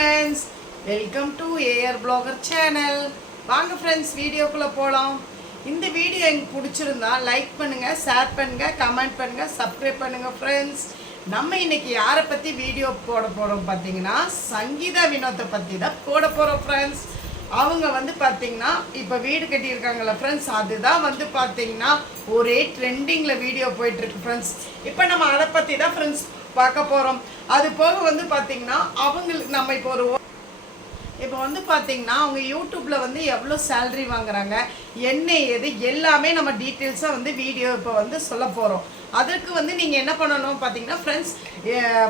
Friends welcome to AR blogger channel வாங்க friends வீடியோக்குள்ளே போகலாம் இந்த வீடியோ எனக்கு பிடிச்சிருந்தா லைக் பண்ணுங்கள் ஷேர் பண்ணுங்கள் கமெண்ட் பண்ணுங்கள் சப்ஸ்கிரைப் பண்ணுங்கள் ஃப்ரெண்ட்ஸ் நம்ம இன்னைக்கு யாரை பற்றி வீடியோ போட போகிறோம் பார்த்தீங்கன்னா சங்கீதா வினோத்தை பற்றி தான் போட போகிறோம் ஃப்ரெண்ட்ஸ் அவங்க வந்து பார்த்தீங்கன்னா இப்போ வீடு கட்டியிருக்காங்கல்ல ஃப்ரெண்ட்ஸ் அதுதான் வந்து பார்த்தீங்கன்னா ஒரே ட்ரெண்டிங்கில் வீடியோ போயிட்டுருக்கு ஃப்ரெண்ட்ஸ் இப்போ நம்ம அதை பற்றி தான் ஃப்ரெண்ட்ஸ் பார்க்க போகிறோம் அது போக வந்து பார்த்தீங்கன்னா அவங்களுக்கு நம்ம இப்போ ஒரு இப்போ வந்து பார்த்தீங்கன்னா அவங்க யூடியூப்பில் வந்து எவ்வளோ சேல்ரி வாங்குறாங்க என்ன ஏது எல்லாமே நம்ம டீட்டெயில்ஸாக வந்து வீடியோ இப்போ வந்து சொல்ல போகிறோம் அதற்கு வந்து நீங்கள் என்ன பண்ணணும் பார்த்தீங்கன்னா ஃப்ரெண்ட்ஸ்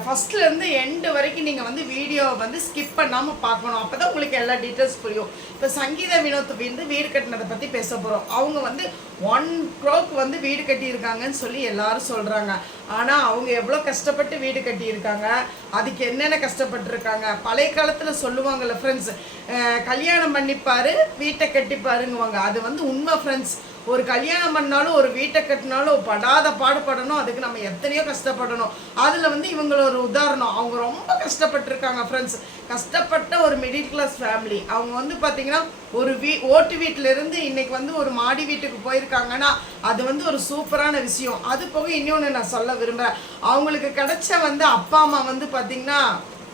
ஃபஸ்ட்லேருந்து எண்டு வரைக்கும் நீங்கள் வந்து வீடியோவை வந்து ஸ்கிப் பண்ணாமல் பார்க்கணும். அப்போ தான் உங்களுக்கு எல்லா டீட்டெயில்ஸ் புரியும். இப்போ சங்கீத வினோத் வந்து வீடு கட்டினதை பற்றி பேச போகிறோம் அவங்க வந்து ஒன் க்ரோக்கு வந்து வீடு கட்டியிருக்காங்கன்னு சொல்லி எல்லாரும் சொல்கிறாங்க ஆனால் அவங்க எவ்வளோ கஷ்டப்பட்டு வீடு கட்டியிருக்காங்க அதுக்கு என்னென்ன கஷ்டப்பட்டுருக்காங்க பழைய காலத்தில் சொல்லுவாங்கள்ல ஃப்ரெண்ட்ஸ் கல்யாணம் பண்ணிப்பார் வீட்டை கட்டிப்பாருங்குவாங்க. அது வந்து உண்மை ஃப்ரெண்ட்ஸ் ஒரு கல்யாணம் பண்ணாலும் ஒரு வீட்டை கட்டினாலும் படாத பாடுபடணும். அதுக்கு நம்ம எத்தனையோ கஷ்டப்படணும். அதில் வந்து இவங்கள ஒரு உதாரணம். அவங்க ரொம்ப கஷ்டப்பட்டிருக்காங்க ஃப்ரெண்ட்ஸ் கஷ்டப்பட்ட ஒரு மிடில் கிளாஸ் ஃபேமிலி அவங்க வந்து பார்த்திங்கன்னா ஒரு வீ ஓட்டு வீட்டிலேருந்து இருந்து இன்னைக்கு வந்து ஒரு மாடி வீட்டுக்கு போயிருக்காங்கன்னா அது வந்து ஒரு சூப்பரான விஷயம். அது போக இன்னொன்று நான் சொல்ல விரும்புகிறேன் அவங்களுக்கு கிடைச்ச வந்து அப்பா அம்மா வந்து பார்த்திங்கன்னா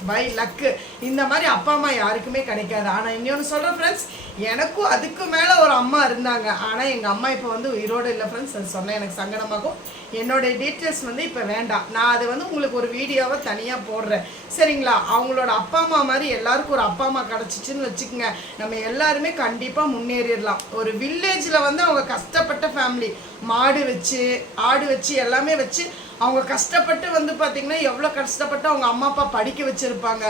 பை லக்கு இந்த மாதிரி அப்பா அம்மா யாருக்குமே கிடைக்காது. ஆனால் இன்னொன்று சொல்கிறேன் ஃப்ரெண்ட்ஸ் எனக்கும் அதுக்கு மேலே ஒரு அம்மா இருந்தாங்க. ஆனால் எங்கள் அம்மா இப்போ வந்து உயிரோடு இல்லை ஃப்ரெண்ட்ஸ் அது சொன்னேன் எனக்கு சங்கடமாகும். என்னோட டீட்டெயில்ஸ் வந்து இப்போ வேண்டாம். நான் அது வந்து உங்களுக்கு ஒரு வீடியோவை தனியாக போடுறேன். சரிங்களா? அவங்களோட அப்பா அம்மா மாதிரி எல்லாருக்கும் ஒரு அப்பா அம்மா கிடச்சிச்சின்னு வச்சுக்கோங்க. நம்ம எல்லாருமே கண்டிப்பாக முன்னேறிடலாம். ஒரு வில்லேஜில் வந்து அவங்க கஷ்டப்பட்ட ஃபேமிலி மாடு வச்சு ஆடு வச்சு எல்லாமே வச்சு அவங்க கஷ்டப்பட்டு வந்து பார்த்தீங்கன்னா எவ்வளோ கஷ்டப்பட்டு அவங்க அம்மா அப்பா படிக்க வச்சுருப்பாங்க.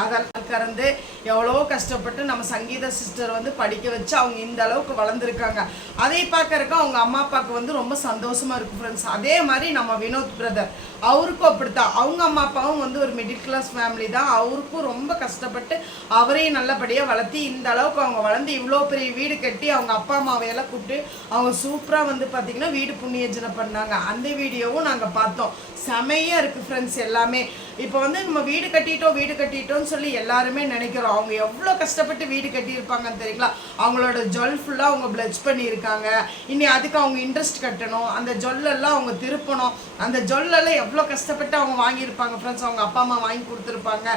அதெல்லாம் கறந்து எவ்வளோ கஷ்டப்பட்டு நம்ம சங்கீத சிஸ்டர் வந்து படிக்க வச்சு அவங்க இந்த அளவுக்கு வளர்ந்துருக்காங்க. அதை பார்க்கறக்கு அவங்க அம்மா அப்பாவுக்கு வந்து ரொம்ப சந்தோஷமாக இருக்கும் ஃப்ரெண்ட்ஸ் அதே மாதிரி நம்ம வினோத் பிரதர் அவருக்கும் அப்படித்தான். அவங்க அம்மா அப்பாவும் வந்து ஒரு மிடில் கிளாஸ் ஃபேமிலி தான். அவருக்கும் ரொம்ப கஷ்டப்பட்டு அவரையும் நல்லபடியாக வளர்த்தி இந்த அளவுக்கு அவங்க வளர்ந்து இவ்வளோ பெரிய வீடு கட்டி அவங்க அப்பா அம்மாவையெல்லாம் கூப்பிட்டு அவங்க சூப்பராக வந்து பார்த்திங்கன்னா வீடு புண்ணியஜனை பண்ணாங்க. அந்த வீடியோவும் நாங்கள் பார்த்தோம். செமையாக இருக்குது ஃப்ரெண்ட்ஸ் எல்லாமே. இப்போ வந்து நம்ம வீடு கட்டிட்டோம் வீடு கட்டிட்டோம்னு சொல்லி எல்லாருமே நினைக்கிறோம். அவங்க எவ்வளோ கஷ்டப்பட்டு வீடு கட்டியிருப்பாங்கன்னு தெரியுங்களா? அவங்களோட ஜுவல் ஃபுல்லாக அவங்க பிளச் பண்ணியிருக்காங்க. இனி அதுக்கு அவங்க இன்ட்ரெஸ்ட் கட்டணும். அந்த ஜொல்லெல்லாம் அவங்க திருப்பணும். அந்த ஜொல்லெல்லாம் எவ்வளோ கஷ்டப்பட்டு அவங்க வாங்கியிருப்பாங்க ஃப்ரெண்ட்ஸ் அவங்க அப்பா அம்மா வாங்கி கொடுத்துருப்பாங்க.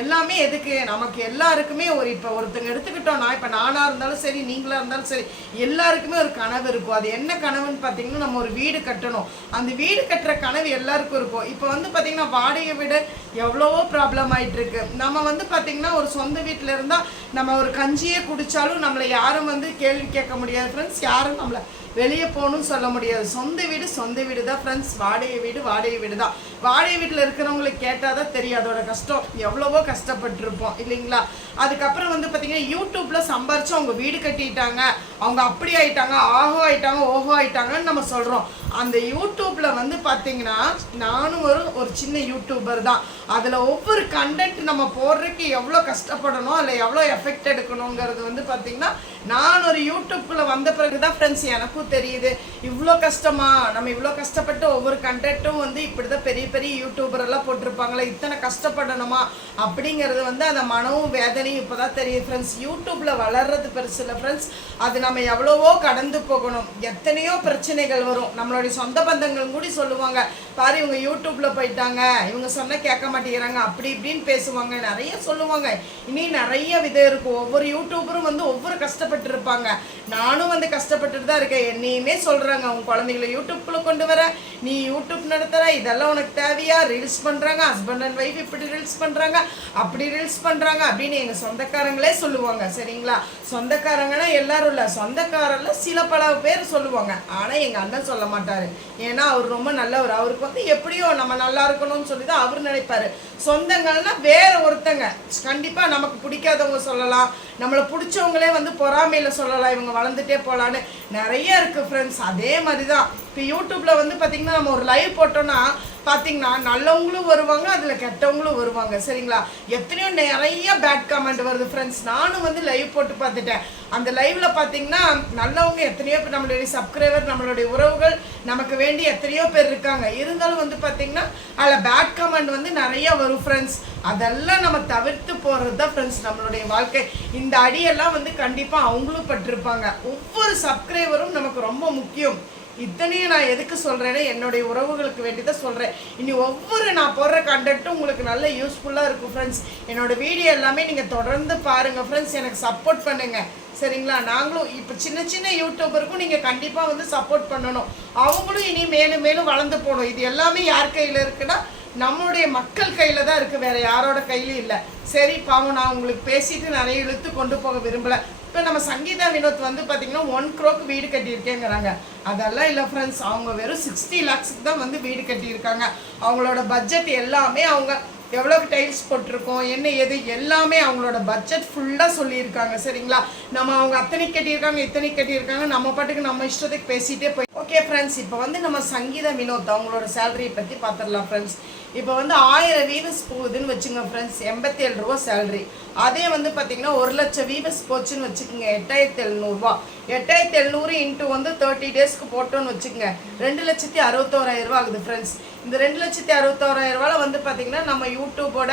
எல்லாமே எதுக்கு? நமக்கு எல்லாருக்குமே ஒரு இப்போ ஒருத்தங்க எடுத்துக்கிட்டோம்னா இப்போ நானாக இருந்தாலும் சரி நீங்களாக இருந்தாலும் சரி எல்லாருக்குமே ஒரு கனவு இருக்கும். அது என்ன கனவுன்னு பார்த்தீங்கன்னா நம்ம ஒரு வீடு கட்டணும். அந்த வீடு கட்டுற கனவு எல்லாருக்கும் இருக்கும். இப்போ வந்து பார்த்தீங்கன்னா வாடகை வீடு எவ்வளவோ ப்ராப்ளம் ஆயிட்டு இருக்கு நம்ம வந்து பார்த்தீங்கன்னா ஒரு சொந்த வீட்டில் இருந்தால் நம்ம ஒரு கஞ்சியே குடித்தாலும் நம்மளை யாரும் வந்து கேள்வி கேட்க முடியாது ஃப்ரெண்ட்ஸ் யாரும் நம்மளை வெளியே போகணும்னு சொல்ல முடியாது. சொந்த வீடு சொந்த வீடு தான் ஃப்ரெண்ட்ஸ் வாடகை வீடு வாடகை வீடு தான் வாடகை வீட்டில் இருக்கிறவங்களுக்கு கேட்டால் தான் தெரியும் அதோட கஷ்டம். எவ்வளவோ கஷ்டப்பட்டிருப்போம் இல்லைங்களா? அதுக்கப்புறம் வந்து பார்த்தீங்கன்னா யூடியூப்பில் சம்பாரிச்சு அவங்க வீடு கட்டிட்டாங்க. அவங்க அப்படி ஆயிட்டாங்க ஆஹோ ஆயிட்டாங்க ஓஹோ ஆயிட்டாங்கன்னு நம்ம சொல்கிறோம் அந்த யூடியூப்பில் வந்து பார்த்தீங்கன்னா நானும் ஒரு ஒரு சின்ன யூடியூபர் தான். அதில் ஒவ்வொரு கண்டென்ட் நம்ம போடுறதுக்கு எவ்வளோ கஷ்டப்படணும் அதில் எவ்வளோ எஃபெக்ட் எடுக்கணுங்கிறது வந்து பார்த்தீங்கன்னா நான் ஒரு யூடியூப்பில் வந்த பிறகு தான் ஃப்ரெண்ட்ஸ் எனக்கும் தெரியுது. இவ்வளோ கஷ்டமா? நம்ம இவ்வளோ கஷ்டப்பட்டு ஒவ்வொரு கண்டென்ட்டும் வந்து இப்படி தான் பெரிய பெரிய யூடியூபர் எல்லாம் போட்டிருப்பாங்களே இத்தனை கஷ்டப்படணுமா? அப்படிங்கிறது வந்து அந்த மனமும் வேதனையும் இப்போ தான் தெரியுது ஃப்ரெண்ட்ஸ் யூடியூப்பில் வளர்றது பெருசு இல்லை ஃப்ரெண்ட்ஸ் அது நம்ம எவ்வளவோ கடந்து போகணும். எத்தனையோ பிரச்சனைகள் வரும். நம்மளுடைய சொந்த பந்தங்களும் கூட சொல்லுவாங்க. பாரு இவங்க யூடியூப்பில் போயிட்டாங்க. இவங்க சொன்னால் கேட்க மாட்டேங்கிறாங்க. அப்படி இப்படின்னு பேசுவாங்க. நிறைய சொல்லுவாங்க. இனி நிறைய விதம் இருக்கும் ஒவ்வொரு யூடியூபரும் வந்து ஒவ்வொரு கஷ்டப்பட்டு இருப்பாங்க நானும் வந்து கஷ்டப்பட்டுட்டு தான் இருக்கேன். என்னையுமே சொல்கிறாங்க அவங்க குழந்தைகளை யூடியூப்பில் கொண்டு வர. நீ யூடியூப் நடத்துகிற இதெல்லாம் உனக்கு தேவையா? ரீல்ஸ் பண்ணுறாங்க ஹஸ்பண்ட் அண்ட் ஒய்ஃப் இப்படி ரீல்ஸ் பண்ணுறாங்க அப்படி ரீல்ஸ் பண்ணுறாங்க அப்படின்னு எங்கள் சொந்தக்காரங்களே சொல்லுவாங்க. சரிங்களா? சொந்தக்காரங்கன்னா எல்லாரும் இல்லை. சொந்தக்காரர்ல சில பல பேர் சொல்லுவாங்க. ஆனால் எங்கள் அண்ணன் சொல்ல மாட்டார். ஏன்னா அவர் ரொம்ப நல்லவர். அவருக்கு வந்து எப்படியோ நம்ம நல்லா இருக்கணும்னு சொல்லி தான் அவர் நினைப்பார். சொந்தங்கள்னா வேற ஒருத்தங்க. கண்டிப்பாக நமக்கு பிடிக்காதவங்க சொல்லலாம். நம்மளை பிடிச்சவங்களே வந்து பொறாமையில் சொல்லலாம். இவங்க வளர்ந்துட்டே போகலான்னு நிறைய இருக்கு ஃப்ரெண்ட்ஸ் அதே மாதிரி தான் இப்போ யூடியூப்ல வந்து பார்த்தீங்கன்னா நம்ம ஒரு லைவ் போட்டோம்னா பார்த்தீங்கன்னா நல்லவங்களும் வருவாங்க அதில் கெட்டவங்களும் வருவாங்க. சரிங்களா? எத்தனையோ நிறைய பேட் கமெண்ட் வருது ஃப்ரெண்ட்ஸ் நானும் வந்து லைவ் போட்டு பார்த்துட்டேன். அந்த லைவ்ல பார்த்தீங்கன்னா நல்லவங்க எத்தனையோ பேர் நம்மளுடைய சப்ஸ்கிரைபர் நம்மளுடைய உறவுகள் நமக்கு வேண்டி எத்தனையோ பேர் இருக்காங்க. இருந்தாலும் வந்து பார்த்தீங்கன்னா அதில் பேட் கமெண்ட் வந்து நிறைய வரும் ஃப்ரெண்ட்ஸ் அதெல்லாம் நம்ம தவிர்த்து போகிறது தான் ஃப்ரெண்ட்ஸ் நம்மளுடைய வாழ்க்கை. இந்த அடியெல்லாம் வந்து கண்டிப்பாக அவங்களும் பட்டிருப்பாங்க. ஒவ்வொரு சப்ஸ்கிரைபரும் நமக்கு ரொம்ப முக்கியம். இத்தனையும் நான் எதுக்கு சொல்கிறேன்னா என்னுடைய உறவுகளுக்கு வேண்டி தான் சொல்கிறேன் இனி ஒவ்வொரு நான் போடுற கண்டென்ட்டும் உங்களுக்கு நல்ல யூஸ்ஃபுல்லாக இருக்கும் ஃப்ரெண்ட்ஸ் என்னோட வீடியோ எல்லாமே நீங்கள் தொடர்ந்து பாருங்கள் ஃப்ரெண்ட்ஸ் எனக்கு சப்போர்ட் பண்ணுங்கள் சரிங்களா? நாங்களும் இப்போ சின்ன சின்ன யூடியூபருக்கும் நீங்கள் கண்டிப்பாக வந்து சப்போர்ட் பண்ணணும். அவங்களும் இனி மேலும் மேலும் வளர்ந்து போகணும். இது எல்லாமே யார் கையில் இருக்குன்னா நம்மளுடைய மக்கள் கையில் தான் இருக்குது வேற யாரோட கையிலும் இல்லை. சரி பாவம் நான் உங்களுக்கு பேசிட்டு நிறைய இழுத்து கொண்டு போக விரும்பலை. இப்போ நம்ம சங்கீதா வினோத் வந்து பார்த்தீங்கன்னா ஒன் க்ரோக்கு வீடு கட்டியிருக்கேங்கிறாங்க. அதெல்லாம் இல்லை ஃப்ரெண்ட்ஸ் அவங்க வெறும் சிக்ஸ்டி லேக்ஸுக்கு தான் வந்து வீடு கட்டியிருக்காங்க. அவங்களோட பட்ஜெட் எல்லாமே அவங்க எவ்வளோ டைல்ஸ் போட்டிருக்கோம் என்ன எது எல்லாமே அவங்களோட பட்ஜெட் ஃபுல்லாக சொல்லியிருக்காங்க. சரிங்களா? நம்ம அவங்க அத்தனை கட்டியிருக்காங்க இத்தனை கட்டியிருக்காங்க. நம்ம பாட்டுக்கு நம்ம இஷ்டத்துக்கு பேசிகிட்டே போய் ஓகே ஃப்ரெண்ட்ஸ் இப்போ வந்து நம்ம சங்கீத வினோத் அவங்களோட சேலரியை பற்றி பார்த்துடலாம் ஃப்ரெண்ட்ஸ் இப்போ வந்து ஆயிரம் வீவஸ் போகுதுன்னு வச்சுங்க ஃப்ரெண்ட்ஸ் எண்பத்தி ஏழு ரூபா சேலரி அதே வந்து பார்த்தீங்கன்னா ஒரு லட்சம் வீவஸ் போச்சுன்னு வச்சுக்கோங்க எட்டாயிரத்தி எழுநூறுபா எட்டாயிரத்தி எழுநூறு இன்ட்டு வந்து தேர்ட்டி டேஸ்க்கு போட்டோன்னு வச்சுக்கோங்க ரெண்டு லட்சத்தி அறுபத்தோராயிரம் ரூபா ஆகுது ஃப்ரெண்ட்ஸ் இந்த ரெண்டு லட்சத்தி அறுபத்தோராயிரம் ரூபாவில் வந்து பார்த்தீங்கன்னா நம்ம யூடியூபோட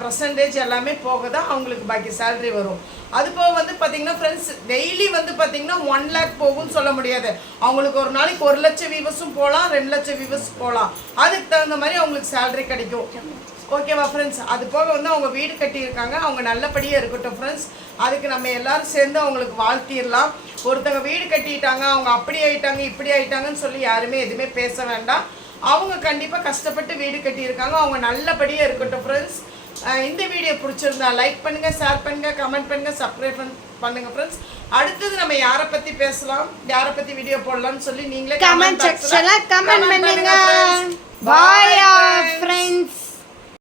பர்சன்டேஜ் எல்லாமே போக தான் அவங்களுக்கு பாக்கி சேலரி வரும். அது போக வந்து பார்த்தீங்கன்னா ஃப்ரெண்ட்ஸ் டெய்லி வந்து பார்த்தீங்கன்னா ஒன் லேக் போகும்னு சொல்ல முடியாது. அவங்களுக்கு ஒரு நாளைக்கு ஒரு லட்சம் வியூவர்ஸும் போகலாம் ரெண்டு லட்சம் வியூவர்ஸ் போகலாம். அதுக்கு தகுந்த மாதிரி அவங்களுக்கு சேலரி கிடைக்கும். ஓகேவா ஃப்ரெண்ட்ஸ் அது போக வந்து அவங்க வீடு கட்டியிருக்காங்க அவங்க நல்லபடியாக இருக்கட்டும் ஃப்ரெண்ட்ஸ் அதுக்கு நம்ம எல்லாரும் சேர்ந்து அவங்களுக்கு வாழ்த்திடலாம். ஒருத்தங்க வீடு கட்டிட்டாங்க அவங்க அப்படி ஆயிட்டாங்க இப்படி ஆயிட்டாங்கன்னு சொல்லி யாருமே எதுவுமே பேச வேண்டாம். அவங்க கண்டிப்பாக கஷ்டப்பட்டு வீடு கட்டியிருக்காங்க அவங்க நல்லபடியாக இருக்கட்டும் ஃப்ரெண்ட்ஸ் இந்த வீடியோ பிடிச்சிருந்தா லைக் பண்ணுங்க ஷேர் பண்ணுங்க கமெண்ட் பண்ணுங்க சப்ஸ்கிரைப் பண்ணுங்க ஃப்ரெண்ட்ஸ் அடுத்தது நம்ம யாரை பத்தி பேசலாம் யாரை பத்தி வீடியோ போடலாம்னு சொல்லி நீங்களே கமெண்ட் செக்ஷன்ல கமெண்ட் பண்ணுங்க. பாய். ஃப்ரெண்ட்ஸ்